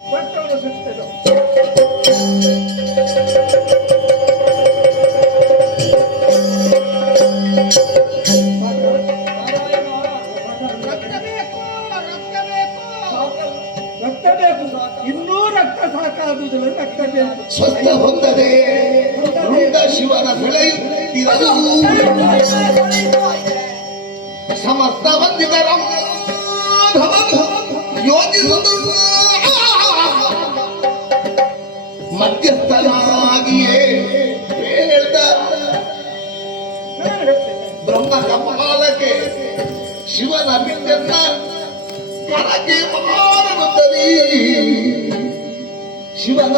ಭಕ್ತವನ್ನು ಸುತ್ತಲು ರಕ್ತ ಬೇಕು, ಇನ್ನೂ ರಕ್ತ ಸಾಕಾಗುವುದಿಲ್ಲ, ರಕ್ತ ಬೇಕು. ಸ್ವಸ್ಥ ಹೊಂದದೆ ವೃಂದ ಶಿವನ ಸೆಳೆಯುತ್ತಿರಲು ಸಮಸ್ತ ವಂದಿತರ ಯೋಜಿಸುವುದು ಮಧ್ಯಸ್ಥನಾಗಿಯೇ ಹೇಳ್ದ ಬ್ರಹ್ಮ ಕಪಾಲಕ್ಕೆ ಶಿವನ ಬಿಟ್ಟನ್ನ ಕರಗೆ ಮಾರುತ್ತದೆ ಶಿವನ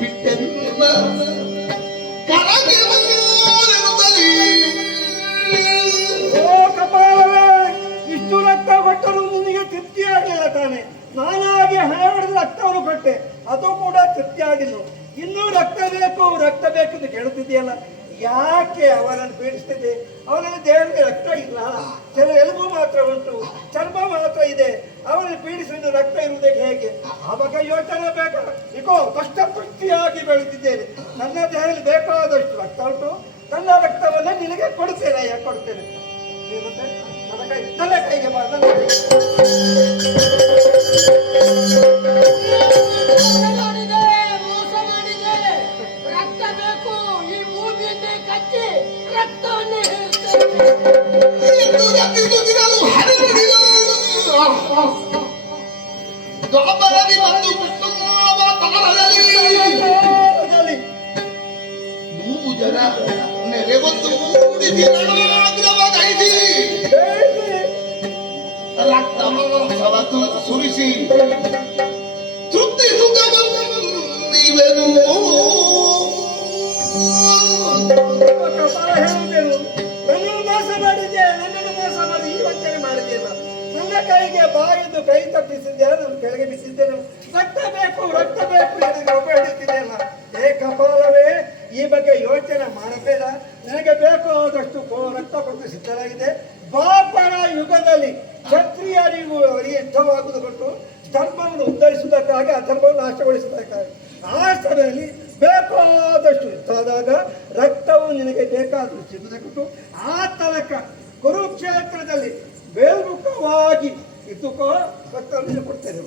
ಬಿಟ್ಟನ್ನ ಕರಗೆ ಮಾರುತ್ತದೆ. ಓ ಕಪಾಲವೇ, ಇಷ್ಟು ರಕ್ತ ಕೊಟ್ಟರು ನಿನಗೆ ತೃಪ್ತಿ ಆಗಲಿಲ್ಲ ತಾನೆ? ನಾನಾಗಿ ಹಣ ಹೊಡೆದು ರಕ್ತವನ್ನು ಕೊಟ್ಟೆ, ಅದು ಕೂಡ ತೃಪ್ತಿ ಆಗಿಲ್ಲ. ಇನ್ನೂ ರಕ್ತ ಬೇಕು ರಕ್ತ ಬೇಕು ಅಂತ ಕೇಳುತ್ತಿದೆಯಲ್ಲ, ಯಾಕೆ ಅವನನ್ನು ಪೀಡಿಸ್ತಿದೆ? ಅವನಲ್ಲಿ ದೇಹಕ್ಕೆ ರಕ್ತ ಇಲ್ಲ, ಕೆಲ ಎಲುಬು ಮಾತ್ರ ಉಂಟು, ಚರ್ಮ ಮಾತ್ರ ಇದೆ. ಅವನನ್ನು ಪೀಡಿಸಿದ ರಕ್ತ ಇರುವುದಕ್ಕೆ ಹೇಗೆ? ಆವಾಗ ಯೋಚನೆ ಬೇಕಾ? ಇಗೋ ಕಷ್ಟಪುಷ್ಟಿಯಾಗಿ ಬೆಳೆದಿದ್ದೇನೆ, ನನ್ನ ದೇಹದಲ್ಲಿ ಬೇಕಾದಷ್ಟು ರಕ್ತ ಉಂಟು, ನನ್ನ ರಕ್ತವನ್ನೇ ನಿನಗೆ ಕೊಡ್ತೇನೆ. ಯಾಕೆ ಕೊಡ್ತೇನೆ? ನನ್ನ ಕೈ ತಲೆ ಕೈಗೆ ಬಾ, ನನ್ನ ಕೈ. ದ್ವಾಪರದಿ ಬಂದು ಕುಟುಂಬ ತಾರದಲ್ಲಿ ಮೂರು ಜನ ನೆರೆಗೊಂದು ಕೂಡಿಸಿ ರಣಾಗ್ರವಗೈಸಿ ರಕ್ತ ಮಾಂಸವ ಸುರಿಸಿ ತೃಪ್ತಿ ಸುಖವೆನು ಕಪಾಲ ಹೇಳುತ್ತೇನು? ನನ್ನನ್ನು ಮೋಸ ಮಾಡಿದ್ದೆ, ನನ್ನನ್ನು ಮೋಸ ಮಾಡಿ ಈ ವಂಚನೆ ಮಾಡಿದ್ದೇನ? ನನ್ನ ಕೈಗೆ ಬಾಯಿದ್ದು ಕೈ ತಪ್ಪಿಸಿದ್ದೇನೆ, ನನ್ನ ಕೆಳಗೆ ಬಿಸಿದ್ದೇನೆ. ರಕ್ತ ಬೇಕು ಎಂದು ಒಬ್ಬ ಹೇಳುತ್ತಿದ್ದೇನ? ಹೇ ಕಪಾಲವೇ, ಈ ಬಗ್ಗೆ ಯೋಚನೆ ಮಾಡಬೇಡ. ನನಗೆ ಬೇಕಾದಷ್ಟು ರಕ್ತ ಕೊಟ್ಟು ಸಿದ್ಧರಾಗಿದೆ. ದ್ವಾಪರ ಯುಗದಲ್ಲಿ ಕ್ಷತ್ರಿಯರಿಗೂ ಅವರಿಗೆ ಯುದ್ಧವಾಗುವುದು ಕೊಟ್ಟು ಧರ್ಮವನ್ನು ಉದ್ಧರಿಸುವುದಕ್ಕಾಗಿ ಅಧರ್ಮವನ್ನು ನಾಶಗೊಳಿಸುವುದಕ್ಕಾಗಿ ಆ ಸಮಯದಲ್ಲಿ ಬೇಕಾದಷ್ಟು ಯುದ್ಧವಾದಾಗ ರಕ್ತವು ನಿನಗೆ ಬೇಕಾದಷ್ಟು ಸಿಗುವುದಕ್ಕೂ ಆ ತನಕ ಕುರುಕ್ಷೇತ್ರದಲ್ಲಿ ಮೇಲ್ಮುಖವಾಗಿ ಇದ್ದುಕೋ, ರಕ್ತವನ್ನು ಕೊಡ್ತೇನೆ.